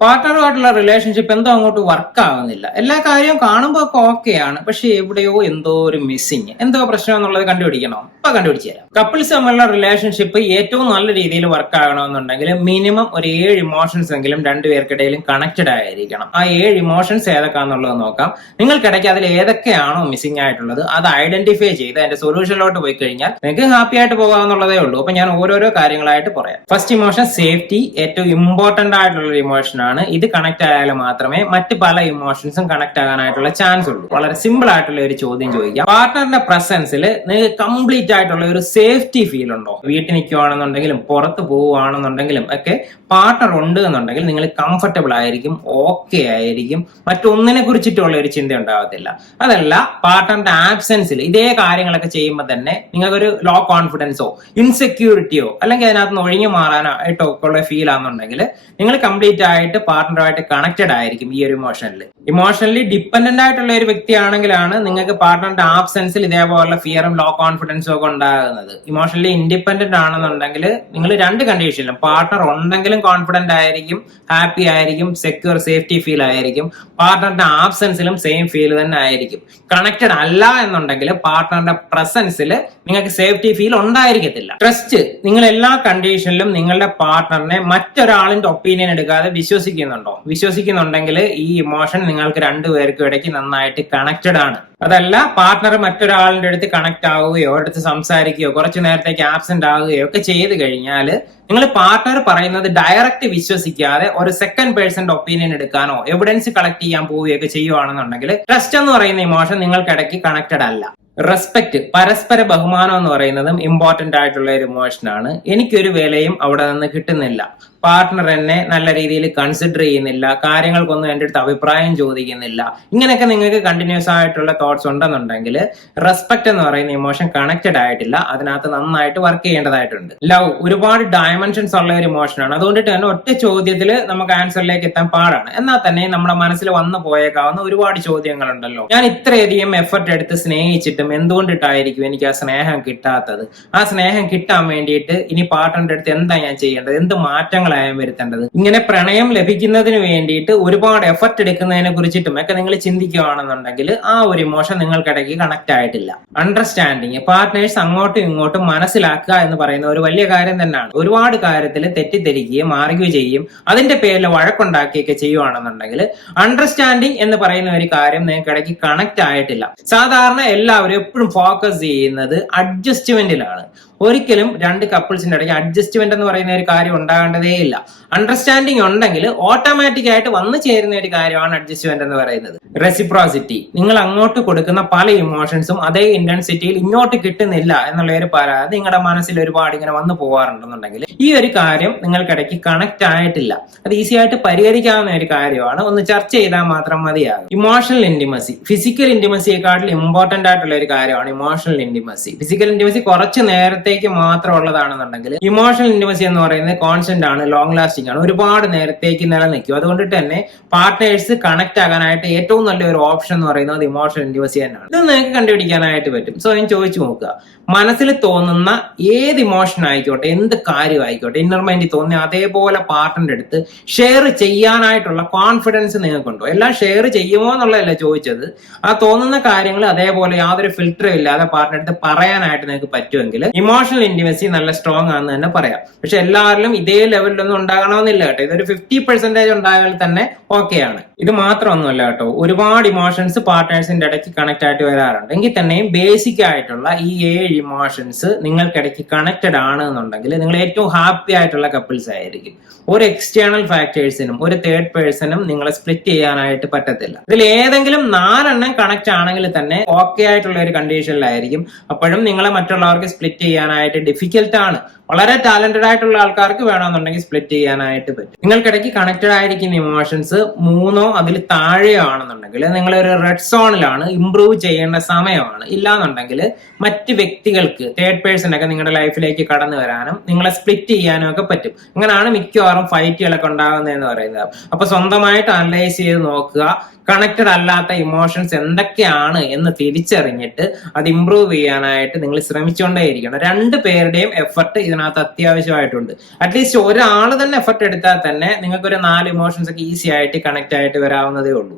പാർട്ട്ണറുമായിട്ടുള്ള relationship എന്തോ അങ്ങോട്ട് work ആവുന്നില്ല. എല്ലാ കാര്യവും കാണുമ്പോൾ ഒക്കെ ഓക്കെയാണ്, പക്ഷെ എവിടെയോ എന്തോ ഒരു മിസ്സിങ്, എന്തോ പ്രശ്നം എന്നുള്ളത് കണ്ടുപിടിക്കണോ? ഇപ്പൊ കണ്ടുപിടിച്ചു തരാം. കപ്പിൾസ് തമ്മിലുള്ള റിലേഷൻഷിപ്പ് ഏറ്റവും നല്ല രീതിയിൽ വർക്ക് ആകണമെന്നുണ്ടെങ്കിൽ മിനിമം ഒരു 7 ഇമോഷൻസ് എങ്കിലും രണ്ടുപേർക്കിടയിലും കണക്റ്റഡ് ആയിരിക്കണം. ആ 7 ഇമോഷൻസ് ഏതൊക്കെയാണെന്നുള്ളത് നോക്കാം. നിങ്ങൾക്കിടയ്ക്ക് അതിൽ ഏതൊക്കെയാണോ മിസ്സിംഗ് ആയിട്ടുള്ളത് അത് ഐഡന്റിഫൈ ചെയ്ത് അതിന്റെ സൊല്യൂഷനിലോട്ട് പോയി കഴിഞ്ഞാൽ നിങ്ങൾക്ക് ഹാപ്പി ആയിട്ട് പോകാമെന്നുള്ളതേ ഉള്ളൂ. അപ്പൊ ഞാൻ ഓരോരോ കാര്യങ്ങളായിട്ട് പറയാം. ഫസ്റ്റ് ഇമോഷൻ സേഫ്റ്റി, ഏറ്റവും ഇമ്പോർട്ടന്റ് ആയിട്ടുള്ള ഒരു ഇമോഷൻ ആണ്. ഇത് കണക്ട് ആയാൽ മാത്രമേ മറ്റ് പല ഇമോഷൻസും കണക്ട് ആകാനായിട്ടുള്ള ചാൻസ് ഉള്ളൂ. വളരെ സിമ്പിൾ ആയിട്ടുള്ള ഒരു ചോദ്യം ചോദിക്കാം. പാർട്ട്ണറിന്റെ പ്രസൻസിൽ നിങ്ങൾക്ക് കംപ്ലീറ്റ് ആയിട്ടുള്ള ഒരു സേഫ്റ്റി ഫീൽ ഉണ്ടോ? വീട്ടിൽ നിൽക്കുവാണെന്നുണ്ടെങ്കിലും പുറത്ത് പോവുകയാണെന്നുണ്ടെങ്കിലും ഒക്കെ പാർട്ട്ണർ ഉണ്ട് എന്നുണ്ടെങ്കിൽ നിങ്ങൾ കംഫർട്ടബിൾ ആയിരിക്കും, ഓക്കെ ആയിരിക്കും, മറ്റൊന്നിനെ കുറിച്ചിട്ടുള്ള ഒരു ചിന്ത ഉണ്ടാവത്തില്ല. അതല്ല, പാർട്ട്ണറിന്റെ ആബ്സെൻസിൽ ഇതേ കാര്യങ്ങളൊക്കെ ചെയ്യുമ്പോൾ തന്നെ നിങ്ങൾക്കൊരു ലോ കോൺഫിഡൻസോ ഇൻസെക്യൂരിറ്റിയോ അല്ലെങ്കിൽ അതിനകത്ത് നിന്ന് ഒഴിഞ്ഞു മാറാനായിട്ടോ ഉള്ള ഫീൽ ആണെന്നുണ്ടെങ്കിൽ നിങ്ങൾ കംപ്ലീറ്റ് ആയിട്ട് പാർട്ട്ണറുമായിട്ട് കണക്റ്റഡ് ആയിരിക്കും. ഈ ഒരു ഇമോഷണലി ഡിപ്പെൻഡന്റ് ആയിട്ടുള്ള ഒരു വ്യക്തിയാണെങ്കിലാണ് നിങ്ങൾക്ക് പാർട്ട്ണറിന്റെ ആബ്സെൻസിൽ ഇതേപോലുള്ള ഫിയറും ലോ കോൺഫിഡൻസും ഒക്കെ ഉണ്ടാകുന്നത്. ഇമോഷണലി ഇൻഡിപെൻഡന്റ് ആണെന്നുണ്ടെങ്കിൽ നിങ്ങൾ രണ്ട് കണ്ടീഷനിലും പാർട്ട്ണർ ഉണ്ടെങ്കിലും കോൺഫിഡന്റ് ആയിരിക്കും, ഹാപ്പി ആയിരിക്കും, സെക്യൂർ സേഫ്റ്റി ഫീൽ ആയിരിക്കും. പാർട്ട്ണറിന്റെ ആബ്സെൻസിലും സെയിം ഫീൽ തന്നെ ആയിരിക്കും. കണക്റ്റഡ് അല്ല എന്നുണ്ടെങ്കിൽ പാർട്ട്ണറിന്റെ പ്രസൻസിൽ നിങ്ങൾക്ക് സേഫ്റ്റി ഫീൽ ഉണ്ടായിരിക്കത്തില്ല. ട്രസ്റ്റ്, നിങ്ങൾ എല്ലാ കണ്ടീഷനിലും നിങ്ങളുടെ പാർട്ട്ണറിനെ മറ്റൊരാളിന്റെ ഒപ്പീനിയൻ എടുക്കാതെ വിശ്വസിക്കുന്നുണ്ടെങ്കിൽ ഈ ഇമോഷൻ നിങ്ങൾക്ക് രണ്ടുപേർക്കും ഇടയ്ക്ക് നന്നായിട്ട് കണക്റ്റഡ് ആണ്. അതല്ല, പാർട്ട്ണർ മറ്റൊരാളിന്റെ അടുത്ത് കണക്ട് ആവുകയോ അടുത്ത് സംസാരിക്കുകയോ കുറച്ചു നേരത്തേക്ക് ആബ്സെന്റ് ആവുകയോ ഒക്കെ ചെയ്ത് കഴിഞ്ഞാൽ നിങ്ങൾ പാർട്ട്ണർ പറയുന്നത് ഡയറക്റ്റ് വിശ്വസിക്കാതെ ഒരു സെക്കൻഡ് പേഴ്സന്റെ ഒപ്പീനിയൻ എടുക്കാനോ എവിഡൻസ് കളക്ട് ചെയ്യാൻ പോവുകയൊക്കെ ചെയ്യുവാണെന്നുണ്ടെങ്കിൽ ട്രസ്റ്റ് എന്ന് പറയുന്ന ഇമോഷൻ നിങ്ങൾക്കിടയ്ക്ക് കണക്റ്റഡ് അല്ല. റെസ്പെക്ട്, പരസ്പര ബഹുമാനം എന്ന് പറയുന്നതും ഇമ്പോർട്ടന്റ് ആയിട്ടുള്ള ഒരു ഇമോഷനാണ്. എനിക്കൊരു വിലയും അവിടെ നിന്ന് കിട്ടുന്നില്ല, പാർട്ട്ണർ എന്നെ നല്ല രീതിയിൽ കൺസിഡർ ചെയ്യുന്നില്ല, കാര്യങ്ങൾക്കൊന്നും എൻ്റെ അടുത്ത് അഭിപ്രായം ചോദിക്കുന്നില്ല, ഇങ്ങനെയൊക്കെ നിങ്ങൾക്ക് കണ്ടിന്യൂസ് ആയിട്ടുള്ള തോട്ട്സ് ഉണ്ടെന്നുണ്ടെങ്കിൽ റെസ്പെക്ട് എന്ന് പറയുന്ന ഇമോഷൻ കണക്റ്റഡ് ആയിട്ടില്ല. അതിനകത്ത് നന്നായിട്ട് വർക്ക് ചെയ്യേണ്ടതായിട്ടുണ്ട്. ലവ് ഒരുപാട് ഡയമെൻഷൻസ് ഉള്ള ഒരു ഇമോഷനാണ്. അതുകൊണ്ടിട്ട് തന്നെ ഒറ്റ ചോദ്യത്തിൽ നമുക്ക് ആൻസറിലേക്ക് എത്താൻ പാടാണ്. എന്നാൽ തന്നെ നമ്മുടെ മനസ്സിൽ വന്നു പോയേക്കാവുന്ന ഒരുപാട് ചോദ്യങ്ങളുണ്ടല്ലോ. ഞാൻ ഇത്രയധികം എഫർട്ട് എടുത്ത് സ്നേഹിച്ചിട്ടും എന്തുകൊണ്ടിട്ടായിരിക്കും എനിക്ക് ആ സ്നേഹം കിട്ടാത്തത്? ആ സ്നേഹം കിട്ടാൻ വേണ്ടിയിട്ട് ഇനി പാർട്ട്ണറിന്റെ അടുത്ത് എന്താ ഞാൻ ചെയ്യേണ്ടത്? എന്ത് മാറ്റങ്ങളാണ് വരുത്തേണ്ടത്? ഇങ്ങനെ പ്രണയം ലഭിക്കുന്നതിന് വേണ്ടിയിട്ട് ഒരുപാട് എഫർട്ട് എടുക്കുന്നതിനെ കുറിച്ചിട്ടും ഒക്കെ നിങ്ങൾ ചിന്തിക്കുകയാണെന്നുണ്ടെങ്കിൽ ആ ഒരു ഇമോഷൻ നിങ്ങൾക്കിടയ്ക്ക് കണക്ട് ആയിട്ടില്ല. അണ്ടർസ്റ്റാൻഡിങ്, പാർട്ട്നേഴ്സ് അങ്ങോട്ടും ഇങ്ങോട്ടും മനസ്സിലാക്കുക എന്ന് പറയുന്ന ഒരു വലിയ കാര്യം തന്നെയാണ്. ഒരുപാട് കാര്യത്തിൽ തെറ്റിദ്ധരിക്കുകയും ആർഗ്യൂ ചെയ്യും, അതിന്റെ പേരിൽ വഴക്കുണ്ടാക്കിയൊക്കെ ചെയ്യുവാണെന്നുണ്ടെങ്കിൽ അണ്ടർസ്റ്റാൻഡിങ് എന്ന് പറയുന്ന ഒരു കാര്യം നിങ്ങൾക്കിടയ്ക്ക് കണക്ട് ആയിട്ടില്ല. സാധാരണ എല്ലാവരും എപ്പോഴും ഫോക്കസ് ചെയ്യുന്നത് അഡ്ജസ്റ്റ്മെന്റിലാണ്. ഒരിക്കലും രണ്ട് കപ്പിൾസിന്റെ ഇടയ്ക്ക് അഡ്ജസ്റ്റ്മെന്റ് എന്ന് പറയുന്ന ഒരു കാര്യം ഉണ്ടാകേണ്ടതേ ഇല്ല. അണ്ടർസ്റ്റാൻഡിങ് ഉണ്ടെങ്കിൽ ഓട്ടോമാറ്റിക് ആയിട്ട് വന്നു ചേരുന്ന ഒരു കാര്യമാണ് അഡ്ജസ്റ്റ്മെന്റ് എന്ന് പറയുന്നത്. റെസിപ്രോസിറ്റി, നിങ്ങൾ അങ്ങോട്ട് കൊടുക്കുന്ന പല ഇമോഷൻസും അതേ ഇന്റൻസിറ്റിയിൽ ഇങ്ങോട്ട് കിട്ടുന്നില്ല എന്നുള്ള ഒരു പരാതി നിങ്ങളുടെ മനസ്സിൽ ഒരുപാട് ഇങ്ങനെ വന്നു പോകാറുണ്ടെന്നുണ്ടെങ്കിൽ ഈ ഒരു കാര്യം നിങ്ങൾക്കിടയ്ക്ക് കണക്ട് ആയിട്ടില്ല. അത് ഈസി ആയിട്ട് പരിഹരിക്കാവുന്ന ഒരു കാര്യമാണ്. ഒന്ന് ചർച്ച ചെയ്താൽ മാത്രം മതിയാകും. ഇമോഷണൽ ഇന്റിമസി, ഫിസിക്കൽ ഇന്റിമസിയെക്കാട്ടിൽ ഇമ്പോർട്ടന്റ് ആയിട്ടുള്ള ഒരു കാര്യമാണ് ഇമോഷണൽ ഇന്റിമസി. ഫിസിക്കൽ ഇന്റിമസി കുറച്ച് നേരത്തേക്ക് മാത്രം ഉള്ളതാണെന്നുണ്ടെങ്കിൽ ഇമോഷണൽ ഇന്റിമസി എന്ന് പറയുന്നത് കോൺസ്റ്റന്റ് ആണ്, ലോങ് ലാസ്റ്റിംഗ് ആണ്, ഒരുപാട് നേരത്തേക്ക് നിലനിൽക്കും. അതുകൊണ്ടിട്ട് തന്നെ പാർട്ട്നേഴ്സ് കണക്ട് ആകാനായിട്ട് ഏറ്റവും നല്ലൊരു ഓപ്ഷൻ എന്ന് പറയുന്നത് ഇമോഷണൽ ഇന്റിമസി തന്നെയാണ്. ഇത് നിങ്ങൾക്ക് കണ്ടുപിടിക്കാനായിട്ട് പറ്റും. സോ ഞാൻ ചോദിച്ചു നോക്കുക, മനസ്സിൽ തോന്നുന്ന ഏത് ഇമോഷൻ ആയിക്കോട്ടെ, എന്ത് കാര്യം ആയിക്കോട്ടെ, ഇന്നർ മൈൻഡിൽ തോന്നിയ അതേപോലെ പാർട്ട്ണറിന്റെ അടുത്ത് ഷെയർ ചെയ്യാനായിട്ടുള്ള കോൺഫിഡൻസ് നിങ്ങൾക്കുണ്ടോ? എല്ലാം ഷെയർ ചെയ്യുമോ എന്നുള്ളതല്ല ചോദിച്ചത്. ആ തോന്നുന്ന കാര്യങ്ങൾ അതേപോലെ യാതൊരു ഫിൽറ്ററും ഇല്ലാതെ പാർട്ട്ണർ അടുത്ത് പറയാനായിട്ട് നിങ്ങൾക്ക് പറ്റുമെങ്കിൽ ഇമോഷണൽ ഇന്റിമസി നല്ല സ്ട്രോങ് ആണെന്ന് തന്നെ പറയാം. പക്ഷെ എല്ലാവരിലും ഇതേ ലെവലിലൊന്നും ഉണ്ടാകണമെന്നില്ല കേട്ടോ. ഇതൊരു 50% ഉണ്ടായാൽ തന്നെ ഓക്കെയാണ്. ഇത് മാത്രമൊന്നുമല്ല കേട്ടോ, ഒരുപാട് ഇമോഷൻസ് പാർട്ട്നേഴ്സിന്റെ ഇടയ്ക്ക് കണക്ട് ആയിട്ട് വരാറുണ്ട്. എങ്കിൽ തന്നെയും ബേസിക് ആയിട്ടുള്ള ഈ 7 ഇമോഷൻസ് നിങ്ങൾക്കിടയ്ക്ക് കണക്റ്റഡ് ആണ് എന്നുണ്ടെങ്കിൽ നിങ്ങൾ ഏറ്റവും ഹാപ്പി ആയിട്ടുള്ള കപ്പിൾസ് ആയിരിക്കും. ഒരു എക്സ്റ്റേണൽ ഫാക്ടേഴ്സിനും ഒരു തേർഡ് പേഴ്സണും നിങ്ങളെ സ്പ്ലിറ്റ് ചെയ്യാനായിട്ട് പറ്റത്തില്ല. ഇതിൽ ഏതെങ്കിലും 4 കണക്ട് ആണെങ്കിൽ തന്നെ ഓക്കെ ആയിട്ടുള്ള ഒരു കണ്ടീഷനിലായിരിക്കും. അപ്പോഴും നിങ്ങളെ മറ്റുള്ളവർക്ക് സ്പ്ലിറ്റ് ചെയ്യാനായിട്ട് ഡിഫിക്കൽട്ട് ആണ്. വളരെ ടാലന്റഡ് ആയിട്ടുള്ള ആൾക്കാർക്ക് വേണമെന്നുണ്ടെങ്കിൽ സ്പ്ലിറ്റ് ചെയ്യാനായിട്ട് പറ്റും. നിങ്ങൾക്കിടയ്ക്ക് കണക്റ്റഡ് ആയിരിക്കുന്ന ഇമോഷൻസ് 3 അതിൽ താഴെയോ ആണെന്നുണ്ടെങ്കിൽ നിങ്ങൾ ഒരു റെഡ് സോണിലാണ്, ഇംപ്രൂവ് ചെയ്യേണ്ട സമയമാണ്. ഇല്ലാന്നുണ്ടെങ്കിൽ മറ്റ് വ്യക്തികൾക്ക്, തേർഡ് പേഴ്സൺ ഒക്കെ നിങ്ങളുടെ ലൈഫിലേക്ക് കടന്നു വരാനും നിങ്ങളെ സ്പ്ലിറ്റ് ചെയ്യാനും ഒക്കെ പറ്റും. അങ്ങനെയാണ് മിക്കവാറും ഫൈറ്റുകളൊക്കെ ഉണ്ടാകുന്നതെന്ന് പറയുന്നത്. അപ്പൊ സ്വന്തമായിട്ട് അനലൈസ് ചെയ്ത് നോക്കുക, കണക്റ്റഡ് അല്ലാത്ത ഇമോഷൻസ് എന്തൊക്കെയാണ് എന്ന് തിരിച്ചറിഞ്ഞിട്ട് അത് ഇംപ്രൂവ് ചെയ്യാനായിട്ട് നിങ്ങൾ ശ്രമിച്ചുകൊണ്ടേയിരിക്കണം. 2 പേരുടെയും എഫർട്ട് ഇതിനകത്ത് അത്യാവശ്യമായിട്ടുണ്ട്. അറ്റ്ലീസ്റ്റ് ഒരാൾ തന്നെ എഫർട്ട് എടുത്താൽ തന്നെ നിങ്ങൾക്ക് ഒരു 4 ഇമോഷൻസ് ഒക്കെ ഈസി ആയിട്ട് കണക്ട് ആയിട്ട് വരാവുന്നതേ ഉള്ളൂ.